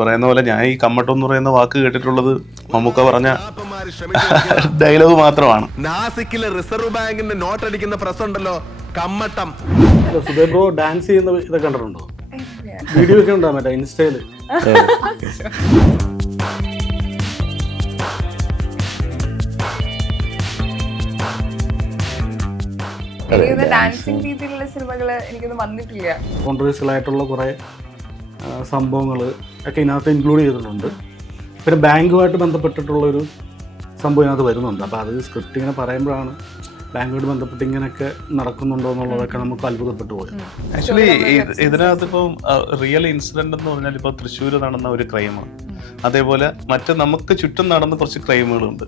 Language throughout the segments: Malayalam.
പറയുന്ന പോലെ ഞാൻ ഈ കമ്മട്ടം എന്ന് പറയുന്ന വാക്ക് കേട്ടിട്ടുള്ളത് മമ്മൂക്ക പറഞ്ഞ ഡയലോഗ് മാത്രമാണ്. നാസിക്കിലെ റിസർവ് ബാങ്കിന്റെ നോട്ട് അടിക്കുന്ന പ്രസ് ഉണ്ടല്ലോ കമ്മട്ടം. സുബേബ്രോ ബ്രോ ഡാൻസ് ചെയ്യുന്ന ഇതൊക്കെ കണ്ടിട്ടുണ്ടോ? വീഡിയോ ഒക്കെ ഉണ്ടോ മറ്റേ ഇൻസ്റ്റയിൽ? എനിക്കൊന്ന് ഡാൻസിങ് രീതിയിലുള്ള സിനിമകൾ എനിക്കൊന്നും വന്നിട്ടില്ല. കോൺട്രവേഴ്സ്യൽ ആയിട്ടുള്ള കുറേ സംഭവങ്ങൾ ഒക്കെ ഇതിനകത്ത് ഇൻക്ലൂഡ് ചെയ്തിട്ടുണ്ട്. പിന്നെ ബാങ്കുമായിട്ട് ബന്ധപ്പെട്ടിട്ടുള്ളൊരു സംഭവം ഇതിനകത്ത് വരുന്നുണ്ട്. അപ്പോൾ അത് സ്ക്രിപ്റ്റ് ഇങ്ങനെ പറയുമ്പോഴാണ് ബാങ്കുമായിട്ട് ബന്ധപ്പെട്ട് ഇങ്ങനെയൊക്കെ നടക്കുന്നുണ്ടോ എന്നുള്ളതൊക്കെ നമുക്ക് അത്ഭുതപ്പെട്ടു പോയത്. ആക്ച്വലി ഇതിനകത്ത് ഇപ്പം റിയൽ ഇൻസിഡന്റ് എന്ന് പറഞ്ഞാൽ ഇപ്പോൾ തൃശ്ശൂർ നടന്ന ഒരു ക്രൈമാണ് അതേപോലെ മറ്റ് നമുക്ക് ചുറ്റും നടന്ന കുറച്ച് ക്രൈമുകളുണ്ട്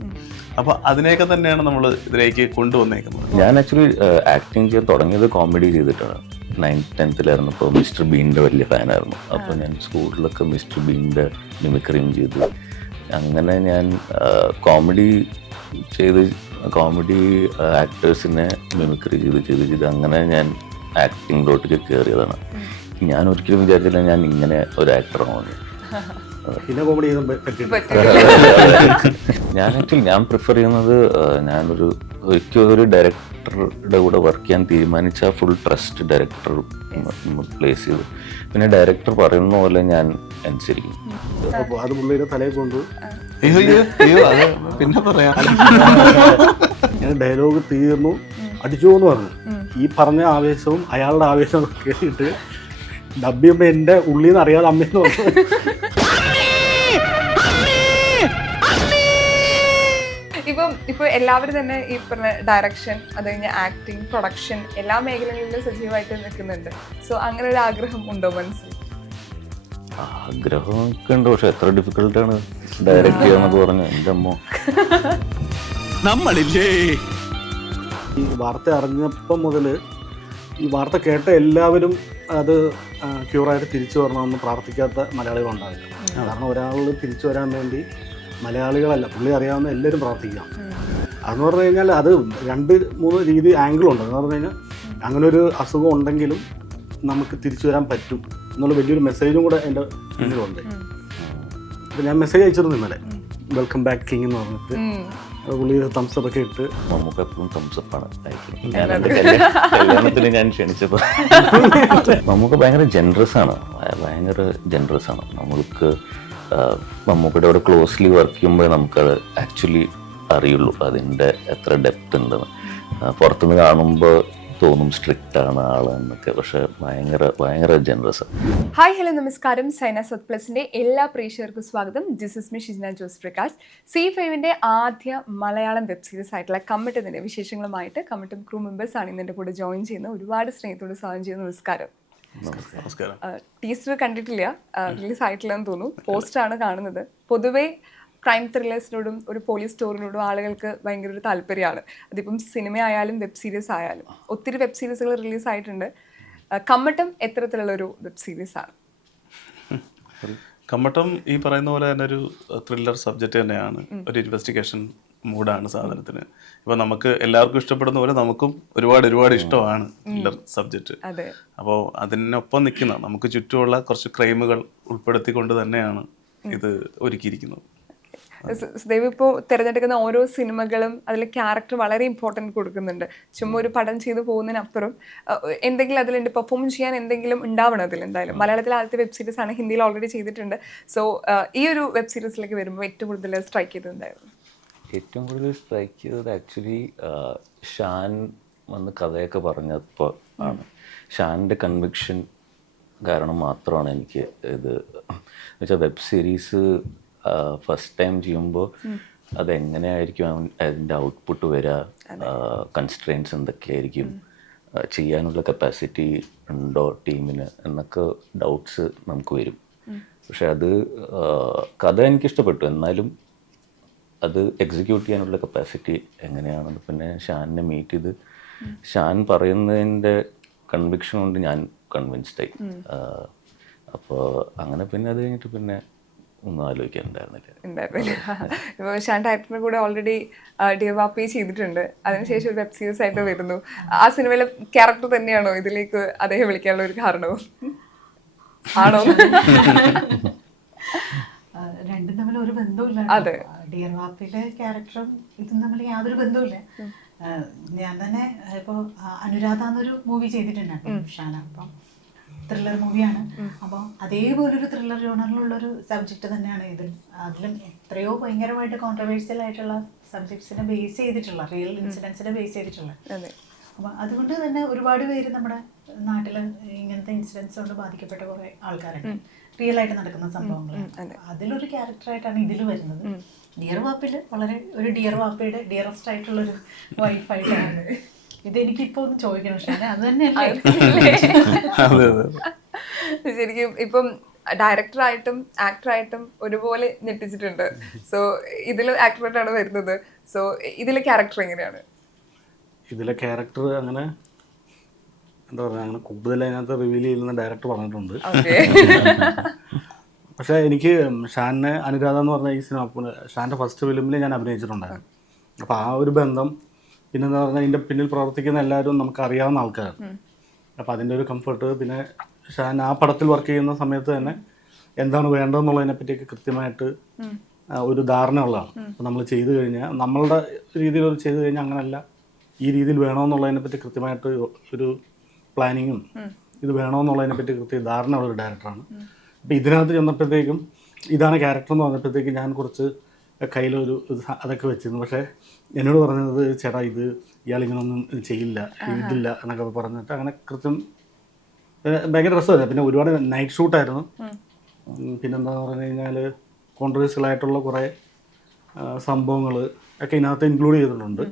അപ്പൊ അതിനെയൊക്കെ തന്നെയാണ് നമ്മൾ ഇതിലേക്ക് കൊണ്ടുവന്നേക്കുന്നത്. ഞാൻ ആക്ച്വലി ആക്ടിങ് ചെയ്യാൻ തുടങ്ങിയത് കോമഡി ചെയ്തിട്ടാണ്. നയൻത്ത് ടെൻത്തിലായിരുന്നപ്പോൾ മിസ്റ്റർ ബീന്റെ വലിയ ഫാനായിരുന്നു. അപ്പോൾ ഞാൻ സ്കൂളിലൊക്കെ മിസ്റ്റർ ബീന്റെ മിമിക്രിയും ചെയ്തു. അങ്ങനെ ഞാൻ കോമഡി ചെയ്ത് കോമഡി ആക്ടേഴ്സിനെ മിമിക്രി ചെയ്ത് ചെയ്ത് ചെയ്ത് അങ്ങനെ ഞാൻ ആക്ടിങ്ങിലോട്ടേക്ക് കയറിയതാണ്. ഞാൻ ഒരിക്കലും വിചാരിച്ചില്ല ഞാൻ ഇങ്ങനെ ഒരു ആക്ടറാണ് പിന്നെ കോമഡി ഞാൻ ആക്ച്വലി ഞാൻ പ്രിഫർ ചെയ്യുന്നത് ഞാനൊരു ഒരിക്കലും ഒരു ഡയറക്ടറുടെ കൂടെ വർക്ക് ചെയ്യാൻ തീരുമാനിച്ച ഫുൾ ട്രസ്റ്റ് ഡയറക്ടർ പ്ലേസ് ചെയ്തു. പിന്നെ ഡയറക്ടർ പറയുന്ന പോലെ ഞാൻ അനുസരിക്കും. അപ്പോൾ അത് പുള്ളിയുടെ കൊണ്ടു. പിന്നെ പറയാം. ഞാൻ ഡയലോഗ് തീർന്നു. അടിച്ചു എന്ന് പറഞ്ഞു. ഈ പറഞ്ഞ ആവേശവും അയാളുടെ ആവേശവും കേട്ടിട്ട് ഡബ്ബിയുമ്പോ എന്റെ ഉള്ളിന്ന് ഉള്ളിൽ നിന്ന് അറിയാതെ അമ്മയെന്ന് പറഞ്ഞു എല്ലാവരും തന്നെ ഈ പറഞ്ഞ ഡയറക്ഷൻ അത് കഴിഞ്ഞ് ആക്ടിങ് പ്രൊഡക്ഷൻ എല്ലാ മേഖലകളിലും സജീവമായിട്ട് നിൽക്കുന്നുണ്ട്. സോ അങ്ങനെ ഒരു ആഗ്രഹം ഉണ്ടോ മനസ്സിൽ? ആഗ്രഹമൊക്കെ ഉണ്ട് പക്ഷെ എത്ര ഡിഫിക്കൽട്ടാണ് ഡയറക്റ്റ് ചെയ്യാന്നൊക്കെ പറഞ്ഞു എന്റെ അമ്മ. നമ്മളില്ലേ? ഈ വാർത്ത അറിഞ്ഞപ്പം മുതൽ ഈ വാർത്ത കേട്ട എല്ലാവരും അത് ക്യൂറായിട്ട് തിരിച്ചു വരണമെന്ന് പ്രാർത്ഥിക്കാത്ത മലയാളികളുണ്ടാവില്ല കാരണം ഒരാൾ തിരിച്ചു വരാൻ വേണ്ടി മലയാളികളല്ല പുള്ളി അറിയാവുന്ന എല്ലാവരും പ്രാർത്ഥിക്കാം. അതെന്ന് പറഞ്ഞു കഴിഞ്ഞാൽ അത് രണ്ട് മൂന്ന് രീതി ആംഗിളുണ്ട് എന്ന് പറഞ്ഞു കഴിഞ്ഞാൽ അങ്ങനെ ഒരു അസുഖം ഉണ്ടെങ്കിലും നമുക്ക് തിരിച്ചു വരാൻ പറ്റും എന്നുള്ള വലിയൊരു മെസ്സേജും കൂടെ എന്റെ മുന്നിലുണ്ട്. അപ്പം ഞാൻ മെസ്സേജ് അയച്ചിരുന്നു ഇന്നലെ. വെൽക്കം ബാക്ക് കിങ് എന്ന് പറഞ്ഞിട്ട്. പുള്ളി തംസപ്പ് ഒക്കെ ഇട്ട്. നമുക്ക് എപ്പോഴും തംസപ്പാണ് ഞാൻ കല്യാണത്തിന് ക്ഷണിച്ചപ്പോൾ നമുക്ക് ഭയങ്കര ജനറസ് ആണ്. ഭയ- ഭയങ്കര ജനറസ് ആണ്. നമ്മൾക്ക് നമുക്കിടെ അവിടെ ക്ലോസ്ലി വർക്ക് ചെയ്യുമ്പോൾ നമുക്കത് ആക്ച്വലി അറിയുള്ളൂ അതിന്റെ എത്ര ഡെപ്ത് ഉണ്ടെന്ന്. പുറത്തുനിന്ന് കാണുമ്പോൾ തോന്നും സ്ട്രിക്റ്റ് ആണ് ആൾ എന്നൊക്കെ. പക്ഷെ ഭയങ്കര ഭയങ്കര ജനറസ് ഹായ് ഹലോ നമസ്കാരം. സൈന സത് പ്ലസിന്റെ എല്ലാ പ്രേക്ഷകർക്കും സ്വാഗതം. ജിസസ് മി ഷിജ്ന ജോസ് പ്രകാശ്. സി ഫൈവിന്റെ ആദ്യ മലയാളം വെബ് സീരീസ് ആയിട്ടുള്ള കമ്മിട്ടതിന്റെ വിശേഷങ്ങളുമായിട്ട് കമ്മിട്ടും ക്രൂ മെമ്പേഴ്സ് ആണ് ഇന്നെ കൂടെ ജോയിൻ ചെയ്യുന്ന ഒരുപാട് സ്നേഹത്തോട് സ്വാഗതം ചെയ്യുന്ന. നമസ്കാരം. ടീച്ചർ കണ്ടിട്ടില്ല. റിലീസ് ആയിട്ടില്ല എന്ന് തോന്നുന്നു. ആണ് കാണുന്നത്. പൊതുവേ ക്രൈം ത്രില്ലേഴ്സിനോടും ഒരു പോലീസ് സ്റ്റോറിനോടും ആളുകൾക്ക് ഭയങ്കര ഒരു താല്പര്യമാണ്. അതിപ്പം സിനിമയായാലും വെബ് സീരീസ് ആയാലും. ഒത്തിരി വെബ് സീരീസുകൾ റിലീസ് ആയിട്ടുണ്ട്. കമ്മട്ടം എത്തരത്തിലുള്ള ഒരു വെബ് സീരീസ് ആണ്. കമ്മട്ടം ഈ പറയുന്ന പോലെ തന്നെ ഒരു ത്രില്ലർ സബ്ജക്റ്റ് തന്നെയാണ്. ഒരു ഇൻവെസ്റ്റിഗേഷൻ മൂഡാണ് സാധനത്തിന്. ഇപ്പൊ നമുക്ക് എല്ലാവർക്കും ഇഷ്ടപ്പെടുന്ന പോലെ നമുക്കും ഒരുപാട് ഒരുപാട് ഇഷ്ടമാണ് ത്രില്ലർ സബ്ജക്റ്റ് അതെ. അപ്പോൾ അതിനൊപ്പം നിൽക്കുന്ന നമുക്ക് ചുറ്റുമുള്ള കുറച്ച് ക്രൈമുകൾ ഉൾപ്പെടുത്തിക്കൊണ്ട് തന്നെയാണ് ഇത് ഒരുക്കിയിരിക്കുന്നത്. സുദേവ് ഇപ്പോൾ തിരഞ്ഞെടുക്കുന്ന ഓരോ സിനിമകളും അതിൽ ക്യാരക്ടർ വളരെ ഇമ്പോർട്ടന്റ് കൊടുക്കുന്നുണ്ട്. ചുമ്മാ ഒരു പടം ചെയ്തു പോകുന്നതിനപ്പുറം എന്തെങ്കിലും അതിലുണ്ട് പെർഫോം ചെയ്യാൻ എന്തെങ്കിലും ഉണ്ടാവണം അതിൽ എന്തായാലും. മലയാളത്തിൽ ആദ്യത്തെ വെബ് സീരീസ് ആണ് ഹിന്ദിയിൽ ഓൾറെഡി ചെയ്തിട്ടുണ്ട്. സോ ഈ ഒരു വെബ് സീരീസിലേക്ക് വരുമ്പോൾ ഏറ്റവും കൂടുതൽ സ്ട്രൈക്ക് ചെയ്തിട്ടുണ്ടായിരുന്നു ഏറ്റവും കൂടുതൽ സ്ട്രൈക്ക് ചെയ്തത് ആക്ച്വലി ഷാൻ വന്ന് കഥയൊക്കെ പറഞ്ഞപ്പോൾ ആണ്. ഷാന്റെ കൺവിക്ഷൻ കാരണം മാത്രമാണ് എനിക്ക് ഇത്. വെച്ചാൽ വെബ് സീരീസ് ഫസ്റ്റ് ടൈം ചെയ്യുമ്പോൾ അതെങ്ങനെയായിരിക്കും അതിന്റെ ഔട്ട്പുട്ട് വരിക കൺസ്ട്രെയിൻസ് എന്തൊക്കെയായിരിക്കും? ചെയ്യാനുള്ള കപ്പാസിറ്റി ഉണ്ടോ ടീമിന് എന്നൊക്കെ ഡൗട്ട്സ് നമുക്ക് വരും. പക്ഷെ അത് കഥ എനിക്ക് ഇഷ്ടപ്പെട്ടു എന്നാലും അത് എക്സിക്യൂട്ട് ചെയ്യാനുള്ള കപ്പാസിറ്റി എങ്ങനെയാണെന്ന് പിന്നെ ഷാനിനെ മീറ്റ് ചെയ്ത് ഷാൻ പറയുന്നതിന്റെ കൺവിക്ഷൻ കൊണ്ട് ഞാൻ കൺവിൻസ്ഡായി അപ്പോൾ അങ്ങനെ പിന്നെ അത് കഴിഞ്ഞിട്ട് പിന്നെ ഒന്നും ആലോചിക്കാനുണ്ടായിരുന്നില്ല ഉണ്ടായിരുന്നില്ല. ഷാൻ ഡയറക്ടറിനെ കൂടെ ഓൾറെഡി ഡിവാപ്പി ചെയ്തിട്ടുണ്ട്. അതിനുശേഷം ഒരു വെബ് സീരീസ് ആയിട്ട് വരുന്നു. ആ സിനിമയിലെ ക്യാരക്ടർ തന്നെയാണോ ഇതിലേക്ക് അദ്ദേഹം വിളിക്കാനുള്ള ഒരു കാരണവും? ആണോ? രണ്ടും തമ്മിൽ ഒരു ബന്ധവുമില്ല അതെ. ഡിയർ വാപ്പിയുടെ ക്യാരക്ടറും ഇതും തമ്മിൽ യാതൊരു ബന്ധവുമില്ല. ഞാൻ തന്നെ ഇപ്പോൾ അനുരാധ എന്നൊരു മൂവി ചെയ്തിട്ടുണ്ടായിരുന്നു ഷാന. അപ്പം ത്രില്ലർ മൂവിയാണ് അപ്പോൾ അതേപോലൊരു ത്രില്ലർ ജോണറിലുള്ള ഒരു സബ്ജക്റ്റ് തന്നെയാണ് ഇതിൽ അതിലും എത്രയോ ഭയങ്കരമായിട്ട് കോൺട്രവേഴ്സ്യൽ ആയിട്ടുള്ള സബ്ജക്ട്സിനെ ബേസ് ചെയ്തിട്ടുള്ള റിയൽ ഇൻസിഡൻസിനെ ബേസ് ചെയ്തിട്ടുള്ള. അപ്പം അതുകൊണ്ട് തന്നെ ഒരുപാട് പേര് നമ്മുടെ നാട്ടിൽ ഇങ്ങനത്തെ ഇൻസിഡൻസ് കൊണ്ട് ബാധിക്കപ്പെട്ട കുറേ ആൾക്കാരുണ്ട്. റിയൽ ആയിട്ട് നടക്കുന്ന സംഭവങ്ങൾ അതിലൊരു ക്യാരക്ടറായിട്ടാണ് ഇതിൽ വരുന്നത്. ഡിയർ വാപ്പിൽ വളരെ ഒരു ഡിയർ വാപ്പയുടെ ഡിയറസ്റ്റ് ആയിട്ടുള്ള ആയിട്ടുള്ളൊരു വൈഫായിട്ടാണ് ഇത് എനിക്കിപ്പോ ഒന്ന് ചോദിക്കണം പക്ഷേ അത് തന്നെയല്ലേ? അതെ. അതെ ശരിക്കും ഇപ്പം ഡയറക്ടറായിട്ടും ആക്ടറായിട്ടും ഒരുപോലെ ഞെട്ടിച്ചിട്ടുണ്ട്. സോ ഇതിൽ ആക്ടറായിട്ടാണ് വരുന്നത്. സോ ഇതിലെ ക്യാരക്ടർ എങ്ങനെയാണ്? ഇതിലെ ക്യാരക്ടർ അങ്ങനെ എന്താ പറയുക അങ്ങനെ കൂടുതൽ അതിനകത്ത് റിവീൽ ചെയ്യുന്ന ഡയറക്ടർ പറഞ്ഞിട്ടുണ്ട്. ഓക്കെ. പക്ഷേ എനിക്ക് ഷാനെ അനുരാധ എന്ന് പറഞ്ഞ ഈ സിനിമ ഷാന്റെ ഫസ്റ്റ് ഫിലിമിൽ ഞാൻ അഭിനയിച്ചിട്ടുണ്ടായിരുന്നു. അപ്പോൾ ആ ഒരു ബന്ധം പിന്നെന്താ പറഞ്ഞാൽ ഇതിന്റെ പിന്നിൽ പ്രവർത്തിക്കുന്ന എല്ലാവരും നമുക്ക് അറിയാവുന്ന ആൾക്കാരാണ് അപ്പോൾ അതിന്റെ ഒരു കംഫർട്ട് പിന്നെ ഷാൻ ആ പടത്തിൽ വർക്ക് ചെയ്യുന്ന സമയത്ത് തന്നെ എന്താണ് വേണ്ടതെന്നുള്ളതിനെ പറ്റിയൊക്കെ കൃത്യമായിട്ട് ഒരു ധാരണ ഉള്ളതാണ്. അപ്പോൾ നമ്മൾ ചെയ്തു കഴിഞ്ഞാൽ നമ്മളുടെ രീതിയിൽ ഒരു ചെയ്തു കഴിഞ്ഞാൽ അങ്ങനല്ല. ഈ രീതിയിൽ വേണമെന്നുള്ളതിനെ പറ്റി കൃത്യമായിട്ട് ഒരു പ്ലാനിങ്ങും ഇത് വേണമെന്നുള്ളതിനെ പറ്റി കൃത്യ ധാരണയുള്ള ഒരു ഡയറക്ടറാണ് അപ്പോൾ ഇതിനകത്ത് ചെന്നപ്പോഴത്തേക്കും ഇതാണ് ക്യാരക്ടർ എന്ന് പറഞ്ഞപ്പോഴത്തേക്കും ഞാൻ കുറച്ച് കയ്യിലൊരു അതൊക്കെ വെച്ചിരുന്നു. പക്ഷേ എന്നോട് പറഞ്ഞത് ചേട്ടാ ഇത് ഇയാളിങ്ങനൊന്നും ചെയ്യില്ല ഇതില്ല എന്നൊക്കെ പറഞ്ഞിട്ട് അങ്ങനെ കൃത്യം ഭയങ്കര രസമായിരുന്നു. പിന്നെ ഒരുപാട് നൈറ്റ് ഷൂട്ടായിരുന്നു. പിന്നെന്താ പറഞ്ഞു കഴിഞ്ഞാൽ കോൺട്രവേഴ്സ്യൽ ആയിട്ടുള്ള കുറേ സംഭവങ്ങൾ ഒക്കെ ഇതിനകത്ത് ഇൻക്ലൂഡ് ചെയ്തിട്ടുണ്ട്.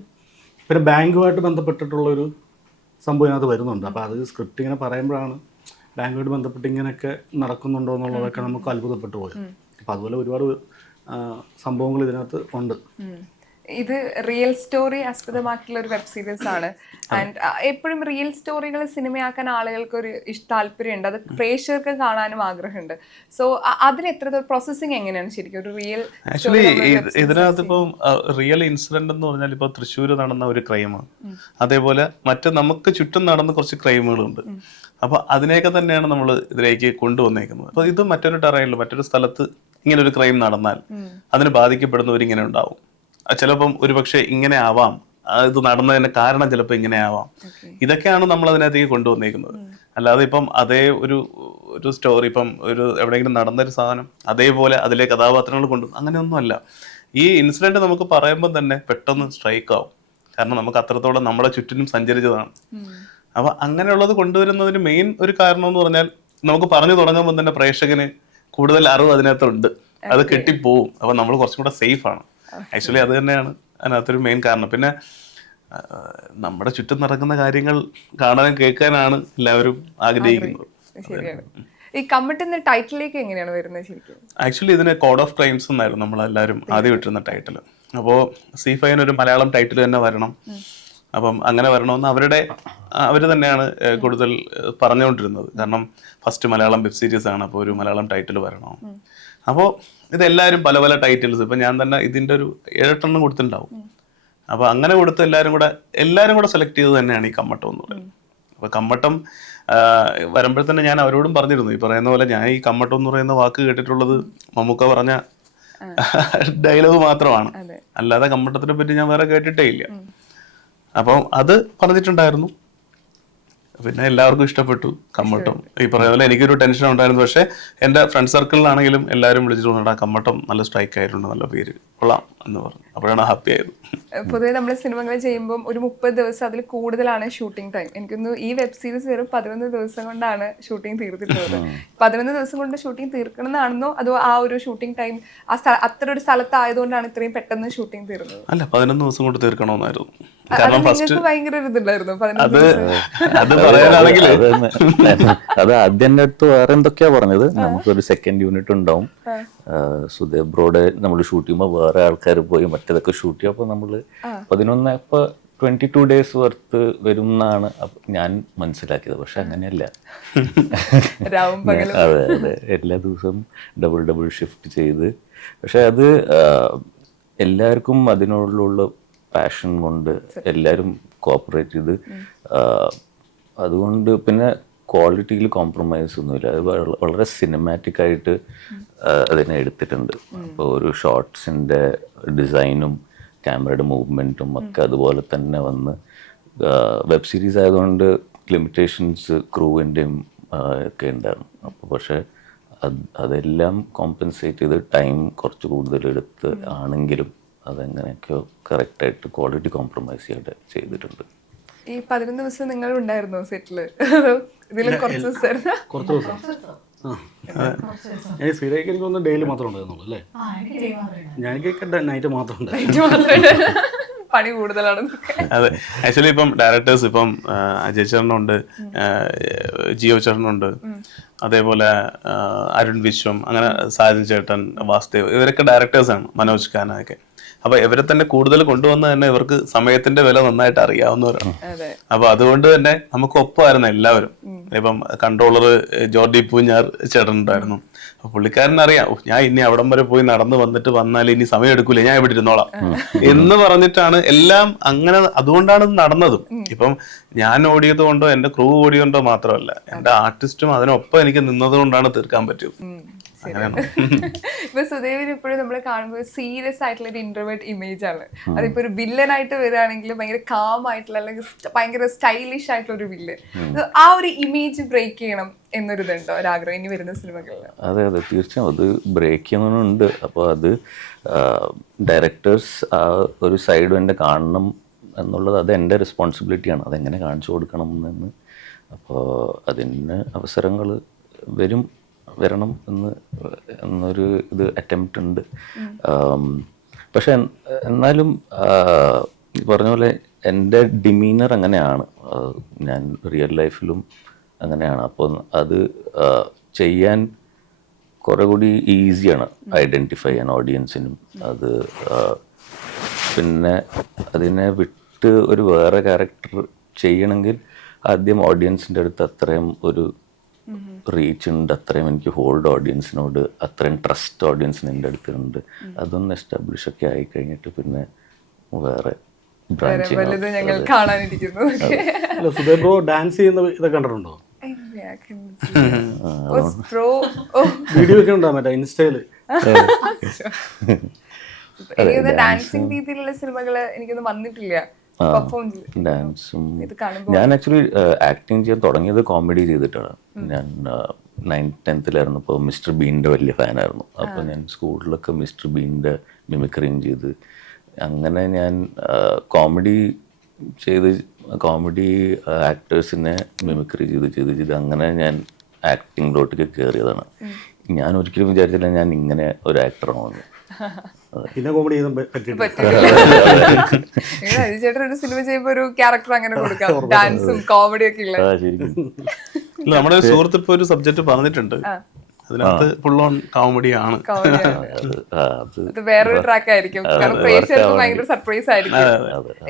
പിന്നെ ബാങ്കുമായിട്ട് ബന്ധപ്പെട്ടിട്ടുള്ളൊരു സംഭവം ഇതിനകത്ത് വരുന്നുണ്ട്. അപ്പോൾ അത് സ്ക്രിപ്റ്റ് ഇങ്ങനെ പറയുമ്പോഴാണ് ബാങ്കുമായിട്ട് ബന്ധപ്പെട്ട് ഇങ്ങനെയൊക്കെ നടക്കുന്നുണ്ടോ എന്നുള്ളതൊക്കെ നമുക്ക് അത്ഭുതപ്പെട്ടു പോയത്. അപ്പോൾ അതുപോലെ ഒരുപാട് സംഭവങ്ങൾ ഇതിനകത്ത് ഉണ്ട്. ഇത് റിയൽ സ്റ്റോറി ആസ്പദമാക്കിയുള്ള ഒരു വെബ് സീരീസ് ആണ്. ആൻഡ് എപ്പോഴും റിയൽ സ്റ്റോറികൾ സിനിമയാക്കാൻ ആളുകൾക്ക് ഒരു ഇഷ്ട താല്പര്യമുണ്ട്. അത് പ്രേക്ഷകർക്ക് കാണാനും ആഗ്രഹമുണ്ട്. സോ അതിന് എത്ര പ്രോസസ്സിങ് എങ്ങനെയാണ് ശരിക്കും ഒരു റിയൽ ആക്ച്വലി ഇതിനകത്ത് ഇപ്പം റിയൽ ഇൻസിഡന്റ് എന്ന് പറഞ്ഞാൽ ഇപ്പൊ തൃശ്ശൂർ നടന്ന ഒരു ക്രൈമാണ് അതേപോലെ മറ്റു നമുക്ക് ചുറ്റും നടന്ന കുറച്ച് ക്രൈമുകളുണ്ട് അപ്പൊ അതിനെയൊക്കെ തന്നെയാണ് നമ്മൾ ഇതിലേക്ക് കൊണ്ടുവന്നേക്കുന്നത്. അപ്പൊ ഇത് മറ്റൊരു ടെറൈനിൽ മറ്റൊരു സ്ഥലത്ത് ഇങ്ങനെ ഒരു ക്രൈം നടന്നാൽ അതിന് ബാധിക്കപ്പെടുന്നവരിങ്ങനെ ഉണ്ടാവും. ചിലപ്പം ഒരുപക്ഷെ ഇങ്ങനെ ആവാം. ഇത് നടന്നതിന്റെ കാരണം ചിലപ്പോൾ ഇങ്ങനെ ആവാം. ഇതൊക്കെയാണ് നമ്മൾ അതിനകത്തേക്ക് കൊണ്ടുവന്നേക്കുന്നത്. അല്ലാതെ ഇപ്പം അതേ ഒരു ഒരു സ്റ്റോറി ഇപ്പം ഒരു എവിടെയെങ്കിലും നടന്നൊരു സാധനം അതേപോലെ അതിലെ കഥാപാത്രങ്ങൾ കൊണ്ടു അങ്ങനെയൊന്നുമല്ല. ഈ ഇൻസിഡന്റ് നമുക്ക് പറയുമ്പോൾ തന്നെ പെട്ടെന്ന് സ്ട്രൈക്ക് ആവും. കാരണം നമുക്ക് അത്രത്തോളം നമ്മളെ ചുറ്റിനും സഞ്ചരിച്ചതാണ്. അപ്പൊ അങ്ങനെയുള്ളത് കൊണ്ടുവരുന്നതിന് മെയിൻ ഒരു കാരണം എന്ന് പറഞ്ഞാൽ നമുക്ക് പറഞ്ഞു തുടങ്ങുമ്പോൾ തന്നെ പ്രേക്ഷകന് കൂടുതൽ അറിവ് അതിനകത്തുണ്ട്. അത് കെട്ടിപ്പോവും. അപ്പൊ നമ്മൾ കുറച്ചും കൂടെ സേഫ് ആണ് ആക്ച്വലി അത് തന്നെയാണ് അതിനകത്തൊരു മെയിൻ കാരണം. പിന്നെ നമ്മുടെ ചുറ്റും നടക്കുന്ന കാര്യങ്ങൾ കാണാനും കേൾക്കാനാണ് എല്ലാവരും ആഗ്രഹിക്കുന്നത്. ശരിയാണ്. ഈ കമ്മിട്ടുന്ന ടൈറ്റിലേക്ക് എങ്ങനെയാണ് വരുന്നത് ശരിക്കും? ആക്ച്വലി ഇതിന് കോഡ് ഓഫ് ക്രൈംസ് എന്നായിരുന്നു നമ്മളെല്ലാവരും ആദ്യം ഇട്ടിരുന്ന ടൈറ്റിൽ അപ്പോൾ സി ഒരു മലയാളം ടൈറ്റിൽ തന്നെ വരണം. അപ്പം അങ്ങനെ വരണമെന്ന് അവരുടെ അവർ തന്നെയാണ് കൂടുതൽ പറഞ്ഞുകൊണ്ടിരുന്നത്. കാരണം ഫസ്റ്റ് മലയാളം വെബ് സീരീസ് ആണ് അപ്പോൾ ഒരു മലയാളം ടൈറ്റിൽ വരണം. അപ്പോൾ ഇതെല്ലാവരും പല പല ടൈറ്റിൽസ് ഇപ്പം ഞാൻ തന്നെ ഇതിന്റെ ഒരു ഏഴെട്ടെണ്ണം കൊടുത്തിട്ടുണ്ടാവും. അപ്പോൾ അങ്ങനെ കൊടുത്ത് എല്ലാവരും കൂടെ എല്ലാവരും കൂടെ സെലക്ട് ചെയ്ത് തന്നെയാണ് ഈ കമ്മട്ടം എന്ന് പറയുന്നത്. അപ്പോൾ കമ്മട്ടം വരുമ്പോൾ തന്നെ ഞാൻ അവരോടും പറഞ്ഞിരുന്നു. ഈ പറയുന്ന പോലെ ഞാൻ ഈ കമ്മട്ടം എന്ന് പറയുന്ന വാക്ക് കേട്ടിട്ടുള്ളത് മമ്മൂക്ക പറഞ്ഞ ഡയലോഗ് മാത്രമാണ്. അല്ലാതെ കമ്മട്ടത്തിനെ പറ്റി ഞാൻ വേറെ കേട്ടിട്ടേ ഇല്ല. അപ്പം അത് പറഞ്ഞിട്ടുണ്ടായിരുന്നു. പിന്നെ എല്ലാവർക്കും ഇഷ്ടപ്പെട്ടു കമ്മട്ടം. ഈ പറയുന്ന പോലെ എനിക്കൊരു ടെൻഷൻ ഉണ്ടായിരുന്നു. പക്ഷെ എന്റെ ഫ്രണ്ട് സർക്കിളിലാണെങ്കിലും എല്ലാവരും വിളിച്ചിട്ട് പറഞ്ഞാൽ കമ്മട്ടം നല്ല സ്ട്രൈക്ക് ആയിട്ടുണ്ട് നല്ല പേര് കൊള്ളാം എന്ന് പറഞ്ഞു. അപ്പോഴാണ് ഹാപ്പി ആയത്. പൊതുവെ നമ്മൾ സിനിമകൾ ചെയ്യുമ്പോൾ ഒരു മുപ്പത് ദിവസം അതിൽ കൂടുതലാണ് ഷൂട്ടിംഗ് ടൈം എനിക്കൊന്ന് ഈ വെബ് സീരീസ് വെറും പതിനൊന്ന് ദിവസം കൊണ്ടാണ് ഷൂട്ടിംഗ് തീർത്തിട്ടുള്ളത്. പതിനൊന്ന് ദിവസം കൊണ്ട് ഷൂട്ടിംഗ് തീർക്കണമെന്നാണെന്നോ അതോ ആ ഒരു ഷൂട്ടിംഗ് ടൈം ആ സ്ഥല അത്ര ഒരു സ്ഥലത്തായതുകൊണ്ടാണ് ഇത്രയും പെട്ടെന്ന് ഷൂട്ടിംഗ് തീർന്നത്? അല്ല പതിനൊന്ന് ദിവസം കൊണ്ട് തീർക്കണമെന്നായിരുന്നു. അത് ആദ്യം അടുത്ത് വേറെ എന്തൊക്കെയാ പറഞ്ഞത്? നമുക്കൊരു സെക്കൻഡ് യൂണിറ്റ് ഉണ്ടാവും. സുദേവ് ബ്രോഡ് നമ്മൾ ഷൂട്ട് ചെയ്യുമ്പോൾ വേറെ ആൾക്കാർ പോയി മറ്റേതൊക്കെ ഷൂട്ട് ചെയ്യും. അപ്പോൾ നമ്മൾ പതിനൊന്ന് ഇപ്പൊ ട്വന്റി ടു ഡേയ്സ് വർത്ത് വരും എന്നാണ് ഞാൻ മനസ്സിലാക്കിയത്. പക്ഷെ അങ്ങനെയല്ല. അതെ അതെ. എല്ലാ ദിവസവും ഡബിൾ ഡബിൾ ഷിഫ്റ്റ് ചെയ്ത്. പക്ഷെ അത് എല്ലാവർക്കും അതിനോടുള്ള പാഷൻ കൊണ്ട് എല്ലാവരും കോപ്പറേറ്റ് ചെയ്ത് അതുകൊണ്ട് പിന്നെ ക്വാളിറ്റിയിൽ കോംപ്രമൈസ് ഒന്നുമില്ല. അത് വളരെ സിനിമാറ്റിക് ആയിട്ട് അതിനെ എടുത്തിട്ടുണ്ട്. അപ്പോൾ ഒരു ഷോർട്സിന്റെ ഡിസൈനും ക്യാമറയുടെ മൂവ്മെന്റും ഒക്കെ അതുപോലെ തന്നെ വന്ന് വെബ് സീരീസ് ആയതുകൊണ്ട് ലിമിറ്റേഷൻസ് ക്രൂവിന്റെയും ഒക്കെ ഉണ്ടായിരുന്നു. അപ്പോൾ പക്ഷേ അത് അതെല്ലാം കോമ്പൻസേറ്റ് ചെയ്ത് ടൈം കുറച്ച് കൂടുതൽ എടുത്ത് ആണെങ്കിലും അതെങ്ങനെയൊക്കെയോ കറക്റ്റായിട്ട് ക്വാളിറ്റി കോംപ്രമൈസ് ചെയ്യാതെ ചെയ്തിട്ടുണ്ട്. ഈ പതിനൊന്ന് ദിവസം നിങ്ങൾ ഉണ്ടായിരുന്നോ സെറ്റിൽ ഇതിലും കുറച്ച് ദിവസം കുറച്ച് ദിവസം. ആ ഞാൻ സീരിയലേക്ക് എനിക്ക് തോന്നുന്നു ഡെയിലി മാത്രമേ ഉണ്ടായിരുന്നുള്ളൂ അല്ലേ? മാത്രമേ ഞാനൊക്കെ നൈറ്റ് മാത്രം ഉണ്ടായിരുന്നു പണി കൂടുതലാണ് അതെ. ആക്ച്വലി ഇപ്പം ഡയറക്ടേഴ്സ് ഇപ്പം അജയ് ചേട്ടനുണ്ട് ജിയോ ചേട്ടനുണ്ട് അതേപോലെ അരുൺ വിശ്വം അങ്ങനെ സാജൻ ചേട്ടൻ വാസുദേവ് ഇവരൊക്കെ ഡയറക്ടേഴ്സാണ് മനോജ് ഖാന ഒക്കെ. അപ്പൊ ഇവരെ തന്നെ കൂടുതൽ കൊണ്ടുവന്ന തന്നെ ഇവർക്ക് സമയത്തിന്റെ വില നന്നായിട്ട് അറിയാവുന്നവരാണ്. അപ്പൊ അതുകൊണ്ട് തന്നെ നമുക്ക് ഒപ്പമായിരുന്നു എല്ലാവരും. ഇപ്പം കൺട്രോളർ ജോർഡി പൂഞ്ഞാർ ചേട്ടൻ ഉണ്ടായിരുന്നു. അപ്പൊ പുള്ളിക്കാരൻ അറിയാം ഞാൻ ഇനി അവിടം വരെ പോയി നടന്നു വന്നിട്ട് വന്നാൽ ഇനി സമയം എടുക്കൂല ഞാൻ ഇവിടെ ഇരുന്നോളാം. എന്ന് പറഞ്ഞിട്ടാണ് എല്ലാം അങ്ങനെ അതുകൊണ്ടാണ് നടന്നതും. ഇപ്പം ഞാൻ ഓടിയത് കൊണ്ടോ എന്റെ ക്രൂ ഓടിയതുകൊണ്ടോ മാത്രമല്ല എന്റെ ആർട്ടിസ്റ്റും അതിനൊപ്പം എനിക്ക് നിന്നത് കൊണ്ടാണ് തീർക്കാൻ പറ്റിയത്. അങ്ങനെയാണ് ഇപ്പൊ സുദേവിന് ഇപ്പോഴും നമ്മൾ കാണുമ്പോൾ സീരിയസ് ആയിട്ടുള്ള ഒരു ഇന്റർവേർട്ട് ഇമേജ് ആണ്. അതിപ്പോ ഒരു വില്ലൻ ആയിട്ട് വരികയാണെങ്കിൽ ഭയങ്കര കാം ആയിട്ടുള്ള അല്ലെങ്കിൽ ഭയങ്കര സ്റ്റൈലിഷ് ആയിട്ടുള്ള ഒരു വില്ലൻ ആ ഒരു ഇമേജ് ബ്രേക്ക് ചെയ്യണം എന്നൊരു ഇതുണ്ടോ ഒരാഗ്രഹം ഇനി വരുന്ന സിനിമകളിൽ അതെ അതെ. തീർച്ചയായും. അത് ബ്രേക്ക് ചെയ്യുന്നുണ്ട് അപ്പോൾ അത് ഡയറക്ടേഴ്സ് ആ ഒരു സൈഡ് എന്റെ കാണണം എന്നുള്ളത് അത് എന്റെ റെസ്പോൺസിബിലിറ്റിയാണ് അതെങ്ങനെ കാണിച്ചു കൊടുക്കണം എന്ന്. അപ്പോൾ അതിന് അവസരങ്ങൾ വരും. വരണം എന്ന് എന്നൊരു ഇത് അറ്റംപ്റ്റ് ഉണ്ട്. പക്ഷെ എന്നാലും പറഞ്ഞ പോലെ എന്റെ ഡിമീനർ അങ്ങനെയാണ്. ഞാൻ റിയൽ ലൈഫിലും അങ്ങനെയാണ്. അപ്പോൾ അത് ചെയ്യാൻ കുറേ കൂടി ഈസിയാണ് ഐഡന്റിഫൈ ചെയ്യാൻ ഓഡിയൻസിനും അത് പിന്നെ അതിനെ വിട്ട് ഒരു വേറെ ക്യാരക്ടർ ചെയ്യണമെങ്കിൽ ആദ്യം ഓഡിയൻസിന്റെ അടുത്ത് അത്രയും ഒരു റീച്ച് ഉണ്ട് അത്രയും എനിക്ക് ഹോൾഡ് ഓഡിയൻസിനോട് അത്രയും ട്രസ്റ്റ് ഓഡിയൻസിന് എന്റെ അടുത്തുണ്ട്. അതൊന്ന് എസ്റ്റാബ്ലിഷ് ഒക്കെ ആയി കഴിഞ്ഞിട്ട് പിന്നെ വേറെ ബ്രോ ഡാൻസ് ചെയ്യുന്ന ഇതൊക്കെ കണ്ടിട്ടുണ്ടോ? വീഡിയോ ഒക്കെ ഉണ്ടോ മറ്റേ ഇൻസ്റ്റയിൽ? ഡാൻസിങ് രീതിയിലുള്ള സിനിമകൾ എനിക്കൊന്നും വന്നിട്ടില്ല. ഡാൻസും. ഇത് കാണുമ്പോൾ. ഞാൻ ആക്ച്വലി ആക്ടിങ് ചെയ്യാൻ തുടങ്ങിയത് കോമഡി ചെയ്തിട്ടാണ്. ഞാൻ നയൻത് ടെൻത്തിലായിരുന്നു ഇപ്പോൾ മിസ്റ്റർ ബീന്റെ വലിയ ഫാനായിരുന്നു. അപ്പോൾ ഞാൻ സ്കൂളിലൊക്കെ മിസ്റ്റർ ബീന്റെ മിമിക്രിയും ചെയ്ത്. അങ്ങനെ ഞാൻ കോമഡി ചെയ്ത് കോമഡി ആക്ടേഴ്സിനെ മിമിക്രി ചെയ്ത് ചെയ്ത് ചെയ്ത് അങ്ങനെ ഞാൻ ആക്ടിങ്ങിലോട്ടേക്ക് കയറിയതാണ് ഞാൻ ഒരിക്കലും വിചാരിച്ചില്ല ഞാൻ ഇങ്ങനെ ഒരു ആക്ടറാണെന്ന് പിന്നെ കോമഡി പറ്റിയിട്ടില്ല. ചേട്ടൻ ഒരു സിനിമ ചെയ്യുമ്പോ ഒരു ക്യാരക്ടർ അങ്ങനെ കൊടുക്കാം. ഡാൻസും കോമഡി ഒക്കെ ഇല്ല, നമ്മുടെ സുഹൃത്ത് ഇപ്പൊ ഒരു സബ്ജക്ട് പറഞ്ഞിട്ടുണ്ട്. അതിനകത്ത് ഫുൾ ഓൺ കോമഡി ആണ്. അത് അത് അത് വേറൊരു ട്രാക്ക് ആയിരിക്കും. കാരണം പ്രേക്ഷകർക്ക് ഭയങ്കര സർപ്രൈസ് ആയിരിക്കും.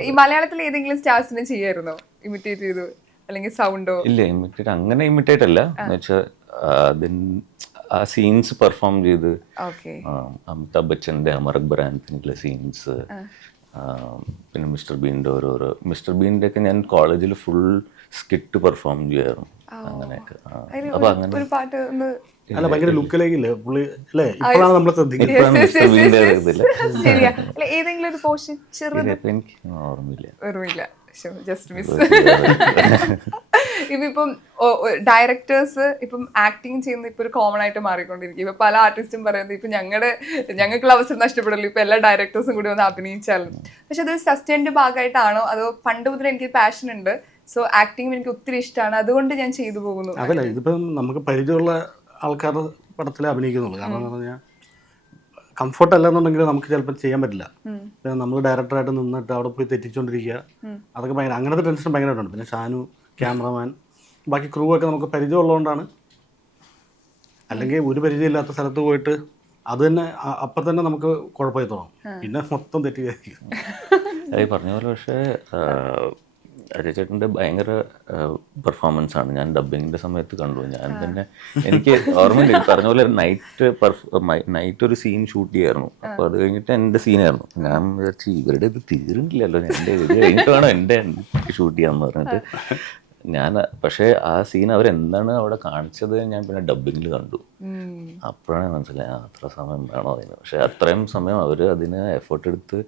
ഈ മലയാളത്തിൽ ഏതെങ്കിലും സ്റ്റാർസിനെ ചെയ്യായിരുന്നോ ഇമിറ്റേറ്റ് ചെയ്തു? അല്ലെങ്കിൽ സൗണ്ടോ ഇല്ല ഇമിറ്റേറ്റ് അങ്ങനെ ഇമിറ്റേറ്റ് അല്ല. എന്ന് വെച്ചാൽ ആ സീൻസ് പെർഫോം ചെയ്ത് അമിതാഭ് ബച്ചന്റെ അമർ അക്ബർ ആന്റണിയിലെ സീൻസ് പിന്നെ മിസ്റ്റർ ബീന്റെ ഓരോരോ മിസ്റ്റർ ബീന്റെ ഒക്കെ ഞാൻ കോളേജിൽ ഫുൾ സ്കിറ്റ് പെർഫോം ചെയ്യായിരുന്നു അങ്ങനെയൊക്കെ ആ. അപ്പൊ അങ്ങനെ ഒരു പാട്ട് അല്ല ഭയങ്കര ലുക്കിലേക്കില്ലേ പുള്ളി അല്ലേ? ഇപ്പോഴാണ് നമ്മൾ ശ്രദ്ധിക്കുന്നത്. ഏതെങ്കിലും ഒരു ചെറുത്. എനിക്ക് ഓർമ്മയില്ല. ഓർമ്മയില്ല. ജസ്റ്റ് മിസ് ഇപ്പം ഡയറക്ടേഴ്സ് ഇപ്പം ആക്ടിങ് ചെയ്യുന്ന ഇപ്പൊ ഒരു കോമൺ ആയിട്ട് മാറിക്കൊണ്ടിരിക്കും. ഇപ്പൊ പല ആർട്ടിസ്റ്റും പറയുന്നത് ഇപ്പൊ ഞങ്ങളുടെ ഞങ്ങൾക്കുള്ള അവസരം നഷ്ടപ്പെടല്ലോ. ഇപ്പൊ എല്ലാ ഡയറക്ടേഴ്സും കൂടി ഒന്ന് അഭിനയിച്ചാലും. പക്ഷെ അത് സസ്റ്റൈൻഡ് ഭാഗമായിട്ടാണോ? അതോ പണ്ട് മുതൽ എനിക്ക് പാഷൻ ഉണ്ട്. സോ ആക്ടിങ് എനിക്ക് ഒത്തിരി ഇഷ്ടമാണ് അതുകൊണ്ട് ഞാൻ ചെയ്തു പോകുന്നു. അതല്ല ഇതിപ്പം നമുക്ക് പരിചയമുള്ള ആൾക്കാർ പടത്തിൽ അഭിനയിക്കുന്നുള്ളൂ. കാരണം എന്ന് പറഞ്ഞാൽ കംഫർട്ട് അല്ലെന്നുണ്ടെങ്കിൽ നമുക്ക് ചിലപ്പോൾ ചെയ്യാൻ പറ്റില്ല. പിന്നെ നമ്മൾ ഡയറക്ടറായിട്ട് നിന്നിട്ട് അവിടെ പോയി തെറ്റിച്ചുകൊണ്ടിരിക്കുക അതൊക്കെ ഭയങ്കര അങ്ങനത്തെ ടെൻഷൻ ഭയങ്കരമായിട്ടുണ്ട്. പിന്നെ ഷാനു ക്യാമറമാൻ. ബാക്കി ക്രൂ ഒക്കെ നമുക്ക് പരിചയമുള്ളതുകൊണ്ടാണ്. അല്ലെങ്കിൽ ഒരു പരിചയമില്ലാത്ത സ്ഥലത്ത് പോയിട്ട് അത് തന്നെ അപ്പം തന്നെ നമുക്ക് കുഴപ്പമായി തുടങ്ങും പിന്നെ മൊത്തം തെറ്റിയായിരിക്കും അത് ഈ പറഞ്ഞ പോലെ പക്ഷേ അജയ് ചേട്ടന്റെ ഭയങ്കര പെർഫോമൻസ് ആണ്. ഞാൻ ഡബിങ്ങിന്റെ സമയത്ത് കണ്ടു. ഞാൻ തന്നെ എനിക്ക് ഓർമ്മയില്ല. പറഞ്ഞ പോലെ നൈറ്റ് നൈറ്റ് ഒരു സീൻ ഷൂട്ട് ചെയ്യായിരുന്നു. അപ്പോൾ അത് കഴിഞ്ഞിട്ട് എന്റെ സീനായിരുന്നു ഞാൻ വിചാരിച്ചു ഇവരുടെ ഇത് തീരുന്നില്ലല്ലോ. എന്റെ ഇത് കഴിഞ്ഞിട്ട് വേണം എന്റെ ഷൂട്ട് ചെയ്യാമെന്ന് പറഞ്ഞിട്ട്. ഞാൻ പക്ഷേ ആ സീൻ അവരെന്താണ് അവിടെ കാണിച്ചത് ഞാൻ പിന്നെ ഡബിങ്ങിൽ കണ്ടു. അപ്പോഴാണ് മനസ്സിലായത് അത്ര സമയം വേണോ അതിന്. പക്ഷേ അത്രയും സമയം അവർ അതിന് എഫേർട്ട് എടുത്ത്